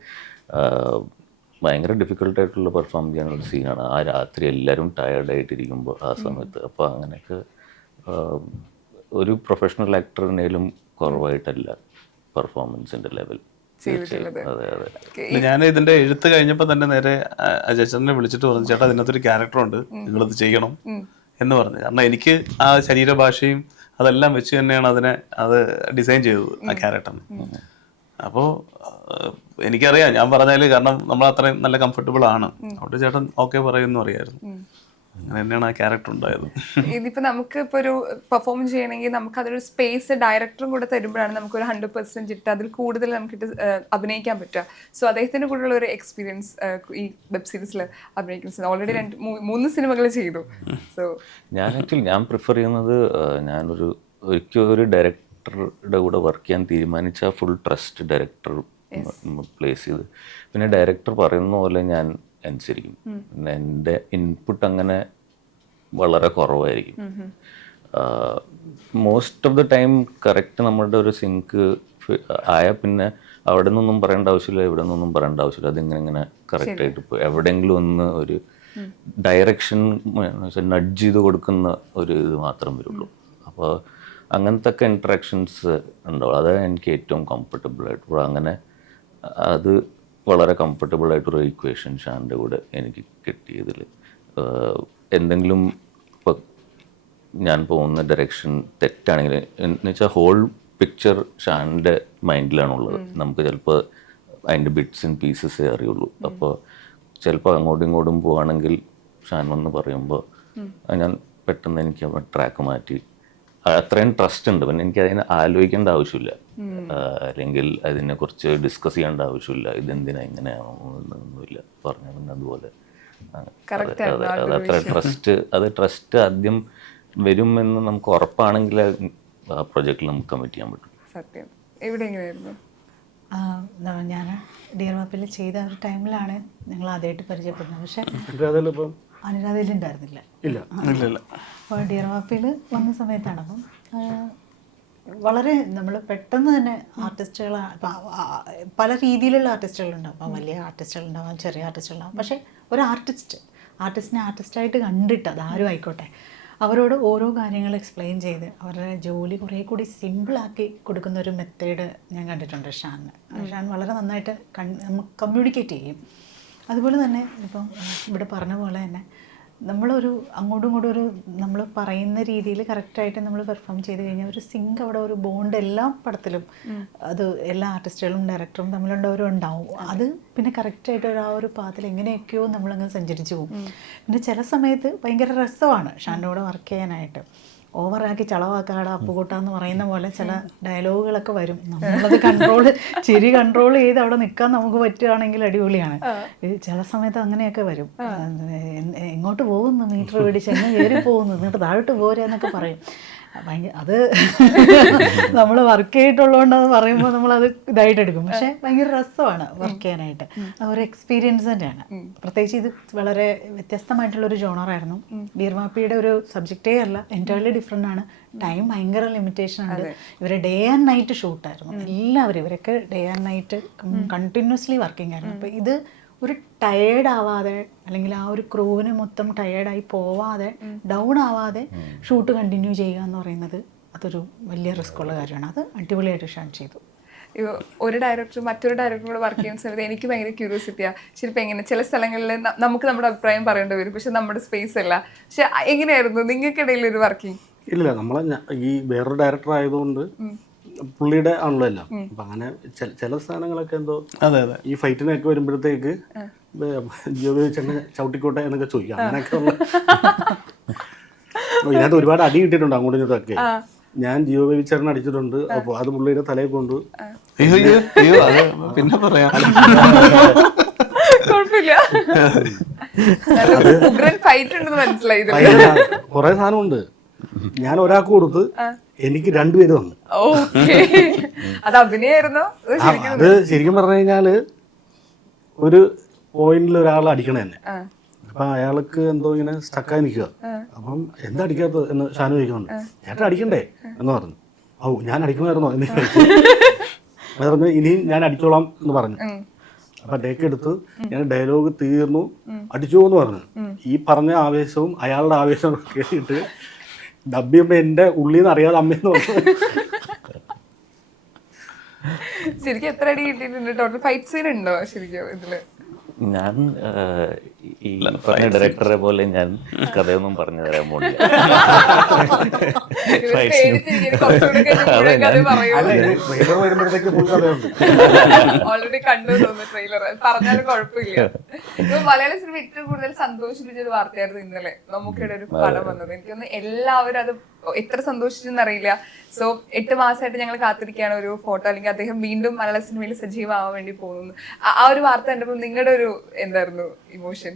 ഭയങ്കര ഡിഫിക്കൽട്ടായിട്ടുള്ള പെർഫോം ചെയ്യാനുള്ള സീനാണ് ആ രാത്രി എല്ലാവരും ടയേർഡായിട്ടിരിക്കുമ്പോൾ ആ സമയത്ത്. അപ്പോൾ അങ്ങനെയൊക്കെ ഒരു പ്രൊഫഷണൽ ആക്ടറിനേലും കുറവായിട്ടല്ല പെർഫോമൻസിന്റെ ലെവൽ ഞാൻ ഇതിന്റെ എഴുത്ത് കഴിഞ്ഞപ്പോ തന്നെ നേരെ അജയച്ചനെ വിളിച്ചിട്ട് പറഞ്ഞു ചേട്ടാ ഇതിനകത്തൊരു ക്യാരക്ടർ ഉണ്ട്. നിങ്ങളിത് ചെയ്യണം. എന്ന് പറഞ്ഞു. കാരണം എനിക്ക് ആ ശരീരഭാഷയും അതെല്ലാം വെച്ച് തന്നെയാണ് അതിനെ അത് ഡിസൈൻ ചെയ്തത് ആ ക്യാരക്ടറിന് അപ്പോൾ എനിക്കറിയാം ഞാൻ പറഞ്ഞാൽ കാരണം നമ്മൾ അത്രയും നല്ല കംഫർട്ടബിൾ ആണ്. അവിടെ ചേട്ടൻ ഓക്കെ പറയുമെന്ന് അറിയായിരുന്നു. അങ്ങനെ തന്നെയാണ് ആ ക്യാരക്ടർ ഉണ്ടായത്. ഇതിപ്പോ നമുക്ക് ഇപ്പൊ ഒരു പെർഫോം ചെയ്യണമെങ്കിൽ നമുക്ക് അതൊരു സ്പേസ് ഡയറക്ടറും കൂടെ തരുമ്പോഴാണ് നമുക്ക് ഒരു ഹൺഡ്രഡ് പെർസെന്റ് ഇട്ട് അതിൽ കൂടുതൽ നമുക്കിട്ട് അഭിനയിക്കാൻ പറ്റുക. സോ അദ്ദേഹത്തിന്റെ കൂടെയുള്ള ഒരു എക്സ്പീരിയൻസ് ഈ വെബ് സീരീസിൽ അഭിനയിക്കുന്ന ഓൾറെഡി രണ്ട് മൂന്ന് സിനിമകൾ ചെയ്തു. സോ ഞാൻ ആക്ച്വലി ഞാൻ പ്രിഫർ ചെയ്യുന്നത് ഞാനൊരു ഒരിക്കലും ഒരു ഡയറക്ടറുടെ കൂടെ വർക്ക് ചെയ്യാൻ തീരുമാനിച്ച ഫുൾ ട്രസ്റ്റ് ഡയറക്ടർ പ്ലേസ് ചെയ്ത്. പിന്നെ ഡയറക്ടർ പറയുന്ന പോലെ ഞാൻ അനുസരിക്കും. പിന്നെ എന്റെ ഇൻപുട്ട് അങ്ങനെ വളരെ കുറവായിരിക്കും. Most of the time correct നമ്മളുടെ ഒരു സിങ്ക് ആയ പിന്നെ അവിടെ നിന്നൊന്നും പറയേണ്ട ആവശ്യമില്ല ഇവിടെ നിന്നൊന്നും പറയേണ്ട ആവശ്യമില്ല. അതിങ്ങനെ ഇങ്ങനെ കറക്റ്റായിട്ട് പോയി. എവിടെയെങ്കിലും ഒന്ന് ഒരു ഡയറക്ഷൻ നഡ്ജ് ചെയ്ത് കൊടുക്കുന്ന ഒരു ഇത് മാത്രം വരുള്ളൂ. അപ്പോൾ അങ്ങനത്തെ ഒക്കെ ഇൻട്രാക്ഷൻസ് ഉണ്ടാവും അതാണ് എനിക്ക് ഏറ്റവും കംഫർട്ടബിൾ ആയിട്ടുള്ളൂ അങ്ങനെ അത് വളരെ കംഫർട്ടബിൾ ആയിട്ടൊരു ഇക്വേഷൻ ഷാന്റെ കൂടെ എനിക്ക് കിട്ടിയതിൽ എന്തെങ്കിലും ഇപ്പോൾ ഞാൻ പോകുന്ന ഡയറക്ഷൻ തെറ്റാണെങ്കിൽ എന്ന് വെച്ചാൽ ഹോൾ പിക്ചർ ഷാന്റെ മൈൻഡിലാണുള്ളത് നമുക്ക് ചിലപ്പോൾ അതിന്റെ ബിറ്റ്സ് ആൻഡ് പീസസേ അറിയുള്ളൂ. അപ്പോൾ ചിലപ്പോൾ അങ്ങോട്ടും ഇങ്ങോട്ടും പോവാണെങ്കിൽ ഷാൻ വന്ന് പറയുമ്പോൾ ഞാൻ പെട്ടെന്ന് എനിക്ക് ട്രാക്ക് മാറ്റി അത്രയും ട്രസ്റ്റ് ഉണ്ട്. പിന്നെ എനിക്ക് അതിനെ ആലോചിക്കേണ്ട ആവശ്യമില്ല. അല്ലെങ്കിൽ അതിനെ അതിനെക്കുറിച്ച് ഡിസ്കസ് ചെയ്യേണ്ട ആവശ്യമില്ല. ഇതെന്തിനാ ഇങ്ങനെയാണോന്നൊന്നുമില്ല പറഞ്ഞ പിന്നെ അതുപോലെ. അതെ, അത്ര ട്രസ്റ്റ് അത് ട്രസ്റ്റ് ആദ്യം വരുമെന്ന് നമുക്ക് ഉറപ്പാണെങ്കിൽ ആ പ്രൊജക്റ്റിൽ നമുക്ക് കമ്മിറ്റ് ചെയ്യാൻ പറ്റും. സത്യം. എവിടെ എങ്ങനെയായിരുന്നു ഞാൻ ഡിയർ മാപ്പിൽ ചെയ്ത ഒരു ടൈമിലാണ് ഞങ്ങൾ ആദ്യമായിട്ട് പരിചയപ്പെടുന്നത്. പക്ഷെ അനുരാധയിൽ ഉണ്ടായിരുന്നില്ല ഇല്ല ഇല്ല. അപ്പോൾ ഡിയർ മാപ്പിൽ വന്ന സമയത്താണ് അപ്പം വളരെ നമ്മൾ പെട്ടെന്ന് തന്നെ ആർട്ടിസ്റ്റുകൾ പല രീതിയിലുള്ള ആർട്ടിസ്റ്റുകളുണ്ടാവും. അപ്പം വലിയ ആർട്ടിസ്റ്റുകളുണ്ടാവാം ചെറിയ ആർട്ടിസ്റ്റുകളുണ്ടാവും. പക്ഷേ ഒരു ആർട്ടിസ്റ്റ് ആർട്ടിസ്റ്റിനെ ആർട്ടിസ്റ്റായിട്ട് കണ്ടിട്ട് അതാരും ആയിക്കോട്ടെ അവരോട് ഓരോ കാര്യങ്ങൾ എക്സ്പ്ലെയിൻ ചെയ്ത് അവരുടെ ജോലി കുറേ കൂടി സിമ്പിളാക്കി കൊടുക്കുന്ന ഒരു മെത്തേഡ് ഞാൻ കണ്ടിട്ടുണ്ട് ഷാൻ. ഷാൻ വളരെ നന്നായിട്ട് കൺ കമ്മ്യൂണിക്കേറ്റ് ചെയ്യും. അതുപോലെ തന്നെ ഇപ്പം ഇവിടെ പറഞ്ഞ പോലെ തന്നെ നമ്മളൊരു അങ്ങോട്ടും ഇങ്ങോട്ടും ഒരു നമ്മൾ പറയുന്ന രീതിയിൽ കറക്റ്റായിട്ട് നമ്മൾ പെർഫോം ചെയ്ത് കഴിഞ്ഞാൽ ഒരു സിങ്ക് അവിടെ ഒരു ബോണ്ട് എല്ലാ പടത്തിലും അത് എല്ലാ ആർട്ടിസ്റ്റുകളും ഡയറക്ടറും തമ്മിലുള്ളവരും ഉണ്ടാവും. അത്. പിന്നെ കറക്റ്റായിട്ട് ഒരു ആ ഒരു പാത്തിൽ എങ്ങനെയൊക്കെയോ നമ്മളങ്ങ് സഞ്ചരിച്ചു പോകും. പിന്നെ ചില സമയത്ത് ഭയങ്കര രസമാണ് ഷാന്റെ കൂടെ വർക്ക് ചെയ്യാനായിട്ട്. ഓവറാക്കി ചളവാക്കാട അപ്പുകൂട്ടാന്ന് പറയുന്ന പോലെ ചില ഡയലോഗുകളൊക്കെ വരും. നമ്മളത് കൺട്രോൾ ചിരി കൺട്രോൾ ചെയ്ത് അവിടെ നിൽക്കാൻ നമുക്ക് പറ്റുകയാണെങ്കിൽ അടിപൊളിയാണ്. ചില സമയത്ത് അങ്ങനെയൊക്കെ വരും. എങ്ങോട്ട് പോകുന്നു മീറ്റർ പിടിച്ച് എങ്ങനെ കയറി പോകുന്നു എന്നിട്ട് താഴോട്ട് പോരാ എന്നൊക്കെ പറയും. അത് നമ്മൾ വർക്ക് ചെയ്തിട്ടുള്ളതുകൊണ്ട് അത് പറയുമ്പോൾ നമ്മൾ അത് ഇതായിട്ട് എടുക്കും. പക്ഷേ ഭയങ്കര രസമാണ് വർക്ക് ചെയ്യാനായിട്ട്. ആ ഒരു എക്സ്പീരിയൻസ് തന്നെയാണ്. പ്രത്യേകിച്ച് ഇത് വളരെ വ്യത്യസ്തമായിട്ടുള്ള ഒരു ജോണറായിരുന്നു ബീർമാപ്പിയുടെ ഒരു സബ്ജക്റ്റേ അല്ല എന്റയർലി ഡിഫറെന്റ് ആണ്. ടൈം ഭയങ്കര ലിമിറ്റേഷൻ ഉണ്ട് ഇവർ ഡേ ആൻഡ് നൈറ്റ് ഷൂട്ടായിരുന്നു എല്ലാവരും ഇവരൊക്കെ day and night continuously working ആയിരുന്നു. അപ്പോൾ ഇത് ഒരു ടയേർഡ് ആവാതെ അല്ലെങ്കിൽ ആ ഒരു ക്രൂവിന് മൊത്തം ടയേർഡായി പോവാതെ ഡൗൺ ആവാതെ ഷൂട്ട് കണ്ടിന്യൂ ചെയ്യുക എന്ന് പറയുന്നത് അതൊരു വലിയ റിസ്ക് ഉള്ള കാര്യമാണ്. അത് അടിപൊളിയായിട്ട് ഷാൻ ചെയ്തു. ഒരു ഡയറക്ടർ മറ്റൊരു ഡയറക്ടറും കൂടെ വർക്ക് ചെയ്യുന്ന സമയത്ത് എനിക്ക് ഭയങ്കര ക്യൂരിയോസിറ്റിയാണ് ശരിക്കും എങ്ങനെ ചില സ്ഥലങ്ങളിൽ നമുക്ക് നമ്മുടെ അഭിപ്രായം പറയേണ്ടി വരും. പക്ഷെ നമ്മുടെ സ്പേസ് അല്ല. പക്ഷെ എങ്ങനെയായിരുന്നു? നിങ്ങൾക്കിടയിൽ ഒരു വർക്കിംഗ് ഇല്ല നമ്മളെ ഈ വേറൊരു ഡയറക്ടർ ആയതുകൊണ്ട് പുള്ളിയുടെ ആണല്ലോ എല്ലാം. അപ്പം അങ്ങനെ ചില സ്ഥാനങ്ങളൊക്കെ എന്തോ അതെ അതെ. ഈ ഫൈറ്റിനൊക്കെ വരുമ്പോഴത്തേക്ക് ചവിട്ടിക്കോട്ടെ എന്നൊക്കെ ചോദിക്കാം. അങ്ങനെയൊക്കെ ഉള്ള ഇതിനകത്ത് ഒരുപാട് അടി കിട്ടിയിട്ടുണ്ട് അങ്ങോട്ടും ഇങ്ങോട്ടും ഒക്കെ ഞാൻ ജിയോ ബേബി ചേട്ടൻ അടിച്ചിട്ടുണ്ട്. അപ്പോൾ അത് പുള്ളിയുടെ തലയിൽ കൊണ്ട് അയ്യോ അയ്യോ അയ്യോ പിന്നെ പറയാം. കൊറേ സാധനം ഉഗ്രൻ ഫൈറ്റ് ഉണ്ടെന്ന് മനസ്സിലായി ഇതിൽ. കുറെ സാധനമുണ്ട്. ഞാൻ ഒരാൾക്ക് കൊടുത്ത് എനിക്ക് രണ്ടുപേര് വന്നു അത് അഭിനയായിരുന്നു? അത് ശരിക്കും പറഞ്ഞു കഴിഞ്ഞാൽ ഒരു പോയിന്റിൽ ഒരാൾ അടിക്കണ തന്നെ. അപ്പൊ അയാൾക്ക് എന്തോ ഇങ്ങനെ സ്റ്റക്കായി നിൽക്കുക. അപ്പം എന്താ അടിക്കാത്തത് എന്ന് ഷാനു ചോദിക്കുന്നുണ്ട്. ചേട്ടാ അടിക്കണ്ടേ? എന്ന് പറഞ്ഞു. ഓ ഞാൻ അടിക്കുമായിരുന്നോ? എന്ന് പറഞ്ഞു ഇനിയും ഞാൻ അടിച്ചോളാം എന്ന് പറഞ്ഞു. അപ്പൊ ഡേക്ക് എടുത്ത് ഞാൻ ഡയലോഗ് തീർന്നു. അടിച്ചു എന്ന് പറഞ്ഞു. ഈ പറഞ്ഞ ആവേശവും അയാളുടെ ആവേശവും കേട്ടിട്ട് ഡബ് ചെയ്യുമ്പോ എന്റെ ഉള്ളിൽ നിന്ന് അറിയാതെ അമ്മയെന്ന് പറഞ്ഞു. ശരിക്കും എത്ര അടി കിട്ടിയിട്ടുണ്ട്? ടോട്ടൽ ഫൈറ്റ് സീൻ ഉണ്ടോ ശരിക്കും ഇതിൽ? ഞാൻ ഈ പറഞ്ഞ ഡയറക്ടറെ പോലെ ഞാൻ കഥയൊന്നും പറഞ്ഞു തരാൻ പോണില്ല. ഓൾറെഡി കണ്ടു തോന്നുന്നു ട്രെയിലർ പറഞ്ഞാലും കുഴപ്പമില്ല. ഇപ്പൊ മലയാള സിനിമ ഏറ്റവും കൂടുതൽ സന്തോഷിപ്പിച്ച ഒരു വാർത്തയായിരുന്നു ഇന്നലെ. നമുക്കിടെ ഒരു പടം വന്നത്. എനിക്കൊന്ന് എല്ലാവരും അത് എത്ര സന്തോഷിച്ചെന്ന് അറിയില്ല സോ എട്ട് മാസമായിട്ട് ഞങ്ങൾ കാത്തിരിക്കുകയാണ് ഒരു ഫോട്ടോ അല്ലെങ്കിൽ അദ്ദേഹം വീണ്ടും മലയാള സിനിമയിൽ സജീവമാവാൻ വേണ്ടി പോകുന്നു. ആ- ഒരു വാർത്ത കണ്ടപ്പോൾ നിങ്ങളുടെ ഒരു എന്തായിരുന്നു ഇമോഷൻസ്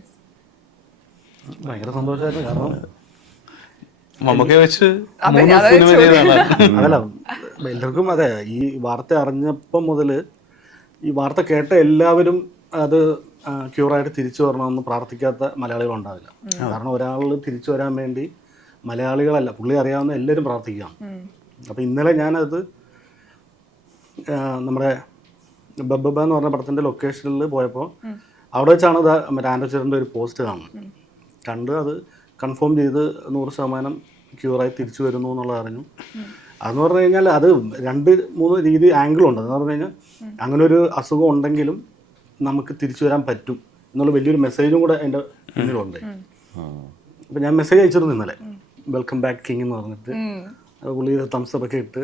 ഭയങ്കര സന്തോഷമായിരുന്നു കാരണം മമ്മൂക്കെ വെച്ച്. അതല്ല എല്ലാവർക്കും അതെ ഈ വാർത്ത അറിഞ്ഞപ്പം മുതൽ ഈ വാർത്ത കേട്ട എല്ലാവരും അത് ക്യൂറായിട്ട് തിരിച്ചു വരണമെന്ന് പ്രാർത്ഥിക്കാത്ത മലയാളികൾ ഉണ്ടാവില്ല. കാരണം ഒരാൾ തിരിച്ചു വരാൻ വേണ്ടി മലയാളികളല്ല പുള്ളി അറിയാവുന്ന എല്ലാവരും പ്രാർത്ഥിക്കുകയാണ്. അപ്പോൾ ഇന്നലെ ഞാനത് നമ്മുടെ ബബ്ബ എന്ന് പറഞ്ഞ പടത്തിന്റെ ലൊക്കേഷനിൽ പോയപ്പോൾ അവിടെ വെച്ചാണ് ഇത് മറ്റേ ആൻഡ്രോ ഒരു പോസ്റ്റ് കാണുന്നത്. കണ്ട് അത് കൺഫേം ചെയ്ത് നൂറ് ശതമാനം ക്യൂറായി തിരിച്ചു വരുന്നു എന്നുള്ളത് അറിഞ്ഞു. അതെന്ന് പറഞ്ഞു കഴിഞ്ഞാൽ അത് രണ്ട് മൂന്ന് രീതി ആംഗിളുണ്ട് എന്ന് പറഞ്ഞു കഴിഞ്ഞാൽ അങ്ങനെ ഒരു അസുഖം ഉണ്ടെങ്കിലും നമുക്ക് തിരിച്ചു വരാൻ പറ്റും എന്നുള്ള വലിയൊരു മെസ്സേജും കൂടെ എന്റെ മുന്നിലുണ്ട്. അപ്പം ഞാൻ മെസ്സേജ് അയച്ചിരുന്നു ഇന്നലെ. വെൽക്കം ബാക്ക് കിങ് എന്ന് പറഞ്ഞിട്ട്. അത് പുള്ളി തംസപ്പ് ഒക്കെ ഇട്ട്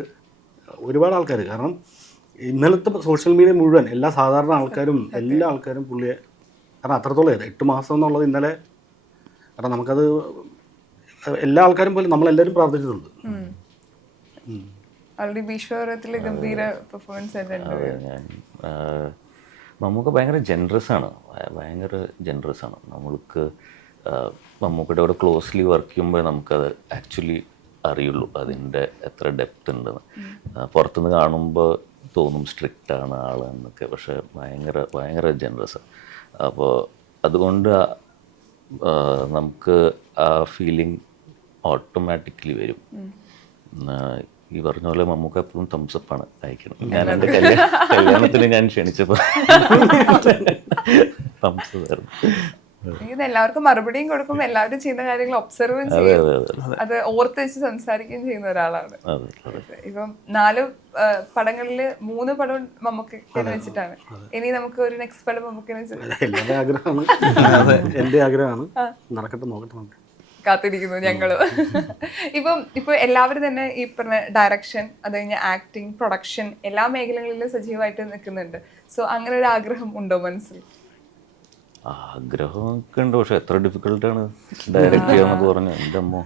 ഒരുപാട് ആൾക്കാർ കാരണം ഇന്നലത്തെ സോഷ്യൽ മീഡിയ മുഴുവൻ എല്ലാ സാധാരണ ആൾക്കാരും എല്ലാ ആൾക്കാരും പുള്ളിയെ കാരണം അത്രത്തോളം. എട്ട് മാസം എന്നുള്ളത് ഇന്നലെ കാരണം നമുക്കത് എല്ലാ ആൾക്കാരും പോലും നമ്മളെല്ലാവരും പ്രാർത്ഥിച്ചിട്ടുണ്ട്. ഗംഭീര പെർഫോമൻസ് ആ, ഭയങ്കര ജനറസ് ആണ്. ഭയ- ഭയങ്കര ജനറസ് ആണ്. നമ്മൾക്ക് മമ്മൂക്കയുടെ കൂടെ ക്ലോസ്ലി വർക്ക് ചെയ്യുമ്പോൾ നമുക്കത് ആക്ച്വലി അറിയുള്ളൂ അതിന്റെ എത്ര ഡെപ്ത് ഉണ്ടെന്ന് പുറത്തുനിന്ന് കാണുമ്പോൾ തോന്നും സ്ട്രിക്റ്റ് ആണ് ആൾ എന്നൊക്കെ. പക്ഷെ ഭയങ്കര ഭയങ്കര ജനറസ് അപ്പോൾ അതുകൊണ്ട് നമുക്ക് ആ ഫീലിംഗ് ഓട്ടോമാറ്റിക്കലി വരും. ഈ പറഞ്ഞ പോലെ മമ്മൂക്ക എപ്പോഴും തംസപ്പ് ആണ് അയക്കണം ഞാൻ എന്റെ കല്യാണ കല്യാണത്തിന് ഞാൻ ക്ഷണിച്ചപ്പോൾ തംസ് ഇത് എല്ലാവർക്കും മറുപടിയും കൊടുക്കും എല്ലാവരും ചെയ്യുന്ന കാര്യങ്ങൾ ഒബ്സർവ് ചെയ്യും. അതെ അതെ. അത് ഓർത്ത് വെച്ച് സംസാരിക്കുകയും ചെയ്യുന്ന ഒരാളാണ്. ഇപ്പം നാല് പടങ്ങളിൽ മൂന്ന് പടം മമ്മൂക്ക് വെച്ചിട്ടാണ്. ഇനി നമുക്ക് ഒരു നെക്സ്റ്റ് പടം എല്ലാവരുടെ ആഗ്രഹമാണ്. എന്റെ ആഗ്രഹമാണ്. നടക്കട്ടെ നോക്കട്ടെ കാത്തിരിക്കുന്നു ഞങ്ങൾ. ഇപ്പം ഇപ്പൊ എല്ലാവരും തന്നെ ഈ പറഞ്ഞ ഡയറക്ഷൻ അത് കഴിഞ്ഞ ആക്ടിങ് പ്രൊഡക്ഷൻ എല്ലാ മേഖലകളിലും സജീവമായിട്ട് നിൽക്കുന്നുണ്ട്. സോ അങ്ങനെ ഒരു ആഗ്രഹം ഉണ്ടോ മനസ്സിൽ? ആഗ്രഹമൊക്കെ ഉണ്ട് പക്ഷെ എത്ര ഡിഫിക്കൽട്ടാണ് ഡയറക്റ്റ് ചെയ്യാന്നൊക്കെ പറഞ്ഞു. എന്റെ അമ്മ.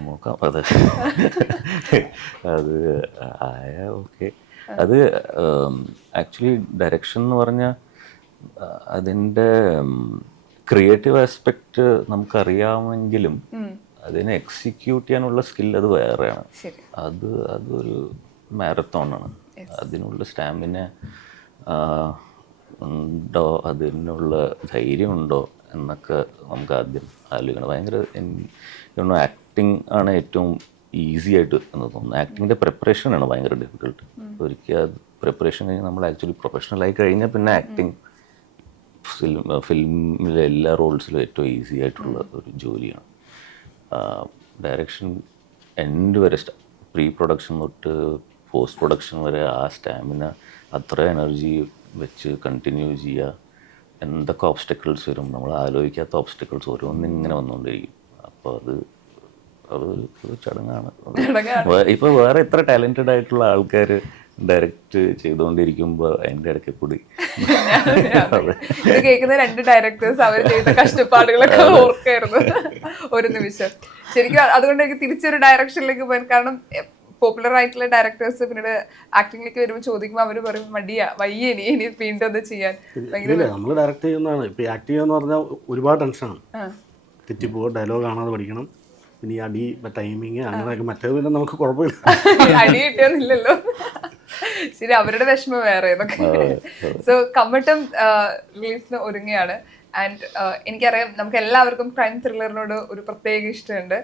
നോക്കാം അതെ. അത് ആയ ഓക്കെ. അത് ആക്ച്വലി ഡയറക്ഷൻ എന്ന് പറഞ്ഞാൽ അതിന്റെ ക്രിയേറ്റീവ് ആസ്പെക്റ്റ് നമുക്കറിയാമെങ്കിലും അതിനെ എക്സിക്യൂട്ട് ചെയ്യാനുള്ള സ്കിൽ അത് വേറെയാണ്. അത് അതൊരു മാരത്തോണാണ് അതിനുള്ള സ്റ്റാമിന ഉണ്ടോ? അതിനുള്ള ധൈര്യമുണ്ടോ? എന്നൊക്കെ നമുക്ക് ആദ്യം ആലോചിക്കണം. ഭയങ്കര ആക്ടിങ് ആണ് ഏറ്റവും ഈസി ആയിട്ട് എന്ന് തോന്നുന്നു. ആക്ടിങ്ങിന്റെ പ്രിപ്പറേഷനാണ് ഭയങ്കര ഡിഫിക്കൽട്ട് ഒരിക്കൽ അത് പ്രിപ്പറേഷൻ കഴിഞ്ഞ് നമ്മൾ ആക്ച്വലി പ്രൊഫഷണലായി കഴിഞ്ഞാൽ പിന്നെ ആക്ടിങ് ഫിലിം ഫിലിമിലെ എല്ലാ റോൾസിലും ഏറ്റവും ഈസി ആയിട്ടുള്ള ഒരു ജോലിയാണ്. ഡയറക്ഷൻ എൻഡ് വരെ പ്രീ പ്രൊഡക്ഷൻ തൊട്ട് പോസ്റ്റ് പ്രൊഡക്ഷൻ വരെ ആ സ്റ്റാമിന അത്ര എനർജി വെച്ച് കണ്ടിന്യൂ ചെയ്യുക. എന്തൊക്കെ ഓബ്സ്റ്റക്കിൾസ് വരും? നമ്മൾ ആലോചിക്കാത്ത ഓബ്സ്റ്റക്കിൾസ് ഓരോന്നും ഇങ്ങനെ വന്നുകൊണ്ടിരിക്കും അപ്പോൾ അത് അത് ചടങ്ങാണ്. ഇപ്പോൾ വേറെ എത്ര ടാലന്റഡ് ആയിട്ടുള്ള ആൾക്കാർ ഡയറക്റ്റ് ചെയ്തുകൊണ്ടിരിക്കുമ്പോൾ അതിന്റെ ഇടയ്ക്ക് കൂടി. കേൾക്കുന്ന രണ്ട് ഡയറക്ടേഴ്സ് അവർ ചെയ്ത കഷ്ടപ്പാടുകളൊക്കെ ഓർക്കായിരുന്നു. ഒരു നിമിഷം. ശരിക്കും അതുകൊണ്ട് എനിക്ക് തിരിച്ചൊരു ഡയറക്ഷനിലേക്ക് പോയി കാരണം പോപ്പുലർ ആയിട്ടുള്ള ഡയറക്ടേഴ്സ് പിന്നീട് ആക്ടിങ്ങിലേക്ക് വരുമ്പോൾ ചോദിക്കുമ്പോൾ അവർ പറയും മടിയാ വയ്യ ഇനി ഇനി വീണ്ടും അത് ചെയ്യാൻ. നമ്മൾ ഡയറക്റ്റ് ചെയ്യുന്നതാണ്. ഇപ്പോൾ ആക്ട് ചെയ്യുക എന്ന് പറഞ്ഞാൽ ഒരുപാട് ടെൻഷനാണ് തെറ്റിപ്പോ ഡയലോഗ് കാണാതെ പഠിക്കണം. പിന്നെ ഈ അടി ടൈമിങ് അങ്ങനെയൊക്കെ മറ്റേത് പിന്നെ നമുക്ക് കുഴപ്പമില്ല. അടി കിട്ടിയൊന്നുമില്ലല്ലോ ശരി അവരുടെ വിഷമം വേറെ ഇതൊക്കെ. സോ കമ്മട്ടം റിലീസിന് ഒരുങ്ങിയാണ് ആൻഡ് എനിക്കറിയാം നമുക്ക് എല്ലാവർക്കും ക്രൈം ത്രില്ലറിനോട് ഒരു പ്രത്യേക ഇഷ്ടമുണ്ട്.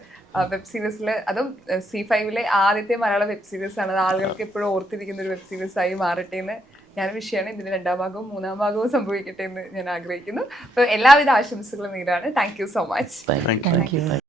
വെബ് സീരീസിൽ അതും സി ഫൈവിലെ ആദ്യത്തെ മലയാള വെബ് സീരീസ് ആണ്. അത് ആളുകൾക്ക് എപ്പോഴും ഓർത്തിരിക്കുന്ന ഒരു വെബ് സീരീസ് ആയി മാറട്ടെ എന്ന് ഞാൻ വിഷയമാണ് ഇതിന് രണ്ടാം ഭാഗവും മൂന്നാം ഭാഗവും സംഭവിക്കട്ടെ എന്ന് ഞാൻ ആഗ്രഹിക്കുന്നു. അപ്പോൾ എല്ലാവിധ ആശംസകളും നേരാണ്. Thank you so much thank you thank you